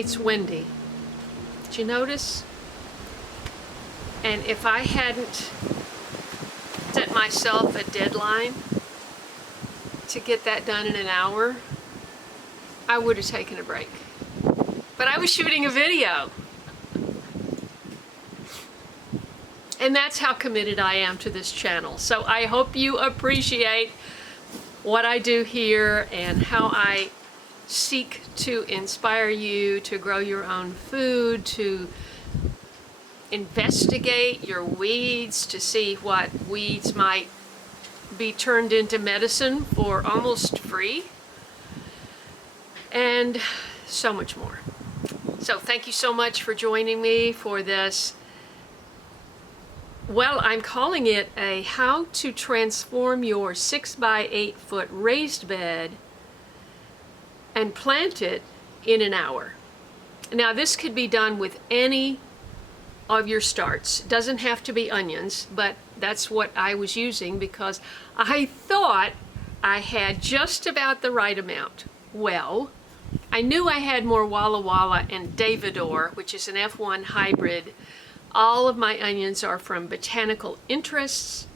It's windy. Did you notice? And if I hadn't set myself a deadline to get that done in an hour, I would have taken a break. But I was shooting a video. And that's how committed I am to this channel. So I hope you appreciate what I do here and how I seek to inspire you to grow your own food, to investigate your weeds, to see what weeds might be turned into medicine for almost free, and so much more. So thank you so much for joining me for this. Well, I'm calling it a how to transform your 6 by 8 foot raised bed and plant it in an hour. Now this could be done with any of your starts. It doesn't have to be onions, but that's what I was using because I thought I had just about the right amount. Well, I knew I had more Walla Walla and Davidor, which is an F1 hybrid. All of my onions are from Botanical Interests.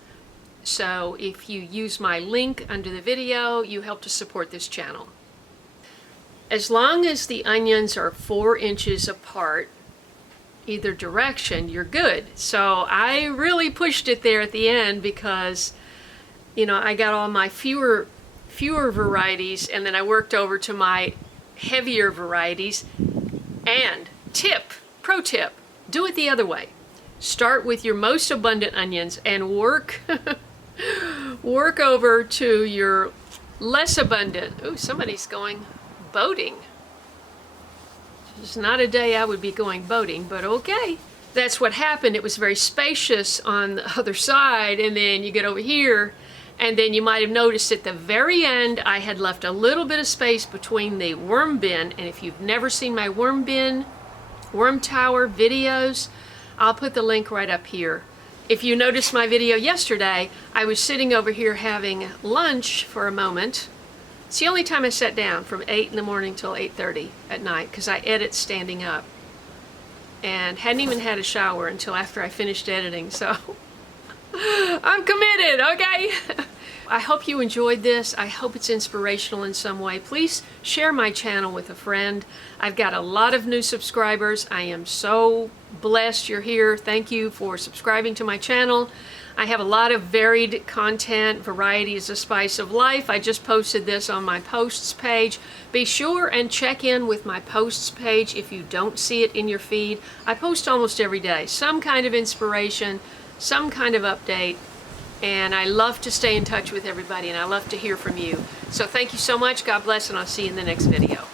So if you use my link under the video, you help to support this channel. As long as the onions are 4 inches apart, either direction, you're good. So I really pushed it there at the end because, you know, I got all my fewer varieties, and then I worked over to my heavier varieties. And pro tip, do it the other way. Start with your most abundant onions and work over to your less abundant. Ooh, somebody's going boating. It's not a day I would be going boating, but okay. That's what happened. It was very spacious on the other side, and then you get over here, and then you might have noticed at the very end I had left a little bit of space between the worm bin. And if you've never seen my worm tower videos, I'll put the link right up here. If you noticed my video yesterday, I was sitting over here having lunch for a moment. It's the only time I sat down, from 8 in the morning till 8:30 at night, because I edit standing up. And hadn't even had a shower until after I finished editing, so I'm committed, okay? I hope you enjoyed this. I hope it's inspirational in some way. Please share my channel with a friend. I've got a lot of new subscribers. I am so blessed you're here. Thank you for subscribing to my channel. I have a lot of varied content. Variety is the spice of life. I just posted this on my posts page. Be sure and check in with my posts page if you don't see it in your feed. I post almost every day, some kind of inspiration, some kind of update, and I love to stay in touch with everybody, and I love to hear from you. So thank you so much. God bless, and I'll see you in the next video.